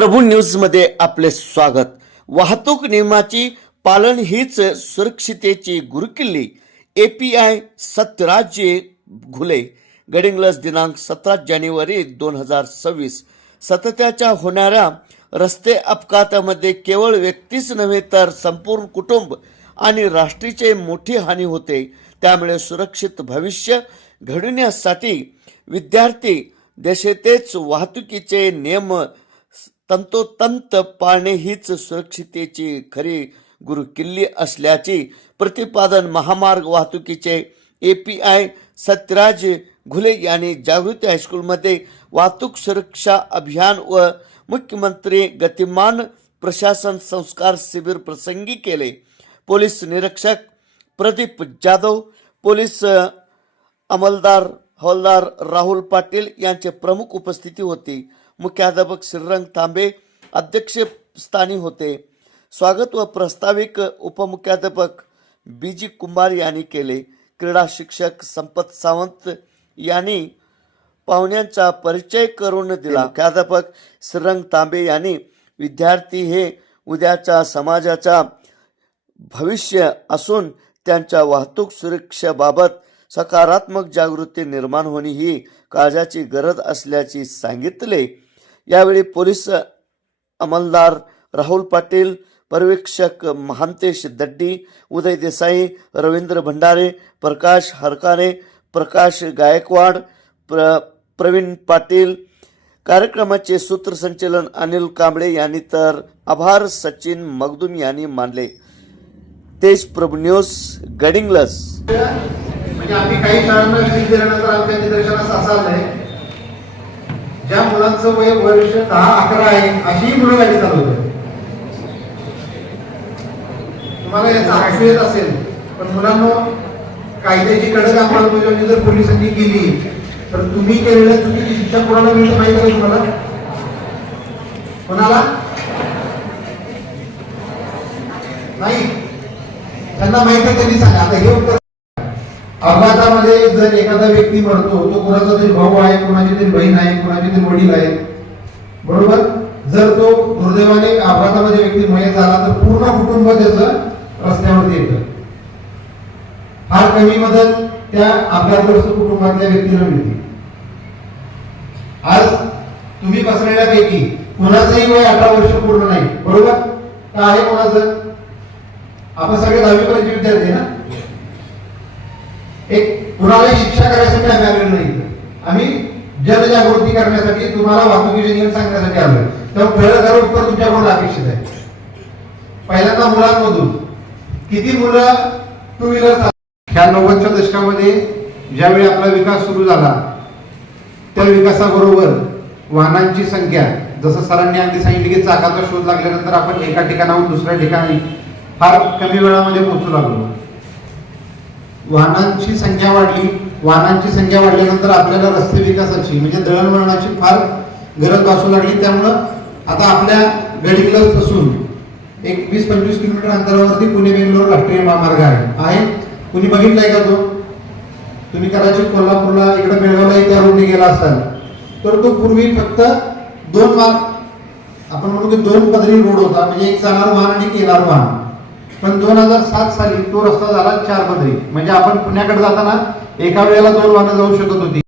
प्रभू news मध्ये आपले स्वागत। वाहतूक नियमाची पालन हीच सुरक्षितेची गुरुकिल्ली। API सत्यराज्य घुले गडिंग्लज दिनांक 17 जानेवारी 2026। सततच्या होणाऱ्या रस्ते अपघातामध्ये केवळ व्यक्तीच नव्हे तर संपूर्ण कुटुंब आणि राष्ट्राची मोठी हानी होते। त्यामुळे सुरक्षित भविष्य घडविण्यासाठी विद्यार्थी देशातेच वाहतुकीचे नियम तंतोतंत पाळणे हीच सुरक्षितेची खरी गुरुकिल्ली असल्याचे प्रतिपादन महामार्ग वाहतुकीचे API सत्यराज घुले यांनी जागृती हायस्कूलमध्ये वाहतूक सुरक्षा अभियान व मुख्यमंत्री गतिमान प्रशासन संस्कार शिबिर प्रसंगी केले। पोलीस निरीक्षक प्रदीप जाधव, पोलीस अंमलदार हवालदार राहुल पाटील यांचे प्रमुख उपस्थिती होती। मुख्याध्यापक श्रीरंग तांबे अध्यक्षस्थानी होते। स्वागत व प्रास्ताविक उपमुख्याध्यापक BG कुंभार यांनी केले। क्रीडा शिक्षक संपत सावंत यांनी पाहुण्यांचा परिचय करून दिला। मुख्याध्यापक श्रीरंग तांबे यांनी विद्यार्थी हे उद्याच्या समाजाचा भविष्य असून त्यांच्या वाहतूक सुरक्षेबाबत सकारात्मक जागृती निर्माण होणे ही काळाची गरज असल्याचे सांगितले। यावेळी पोलीस अंमलदार राहुल पाटील, पर्यवेक्षक महांतेश दड्डी, उदय देसाई, रवींद्र भंडारे, प्रकाश हरकारे, प्रकाश गायकवाड, प्रवीण पाटील, कार्यक्रमाचे सूत्रसंचालन अनिल कांबळे यांनी तर आभार सचिन मगदूम यांनी मानले। तेज प्रभू न्यूज गडिंग्लज। म्हणजे आम्ही काही शाळांना विजिट दिल्यानंतर आमच्या निदर्शनास असं आलंय ज्या मुलांचं वय वर्ष 10-11 आहे अशी मुलं गाडी चालवतात। तुम्हाला याचा हसू येत असेल पण मुलांना कायद्याची कडक अंमलबजावणी जर पोलिसांनी केली तर तुम्ही केलेल्या चुकीची शिक्षा कोणाला मिळते माहिती आहे तुम्हाला? कोणाला नाही, त्यांना माहिती आहे त्यांनी सांगा। आता हे उत्तर अपघातामध्ये जर एखादा व्यक्ती मरतो तो कोणाचा तरी भाऊ आहे, कोणाची तरी बहीण आहे, कोणाचे तरी वडील आहे, बरोबर? जर तो दुर्दैवाने अपघातामध्ये व्यक्ती मयत झाला तर पूर्ण कुटुंब त्याचं रस्त्यावरती येतं। फार कमी मदत त्या अपघातग्रस्त कुटुंबातल्या व्यक्तीला मिळते। आज तुम्ही बसलेल्यापैकी कोणाचंही वय 18 वर्ष पूर्ण नाही, बरोबर? का आहे कोणाचं? आपण सगळे 10वी पर्यंतचे विद्यार्थी ना। एक कुणाला शिक्षा करण्यासाठी आम्ही आलेलो नाही, आम्ही जनजागृती करण्यासाठी, तुम्हाला वाहतुकीचे नियम सांगण्यासाठी आलोय। त्यामुळे खरं उत्तर तुमच्याकडून अपेक्षित आहे। पहिल्यांदा मुलांमधून किती मुलं टू व्हीलर ह्या 90च्या दशकामध्ये ज्यावेळी आपला विकास सुरू झाला त्या विकासाबरोबर वाहनांची संख्या, जसं सरांनी अगदी सांगितले की चाकाचा शोध लागल्यानंतर आपण एका ठिकाणाहून दुसऱ्या ठिकाणी फार कमी वेळामध्ये पोहोचू लागलो। वाहनांची संख्या वाढली, वाहनांची संख्या वाढल्यानंतर आपल्याला रस्ते विकासाची म्हणजे दळणवळणाची फार गरज भासू लागली। त्यामुळं आता आपल्या गडिंग्लज पासून एक 20-25 किलोमीटर अंतरावरती पुणे बेंगलोर राष्ट्रीय महामार्ग आहे। कुणी बघितलाय का तो? तुम्ही कदाचित कोल्हापूरला इकडे बेळगावला त्या रोडने गेला असाल तर तो पूर्वी फक्त 2 मार्ग, आपण म्हणू की 2 पदरी रोड होता, म्हणजे एक जाणार वाहन आणि एक येणार वाहन। पण 2007 साली तो रस्ता झाला 4 पदरी, म्हणजे आपण पुण्याकडे जाताना एका वेळेला 2 वाहनं जाऊ शकत होती।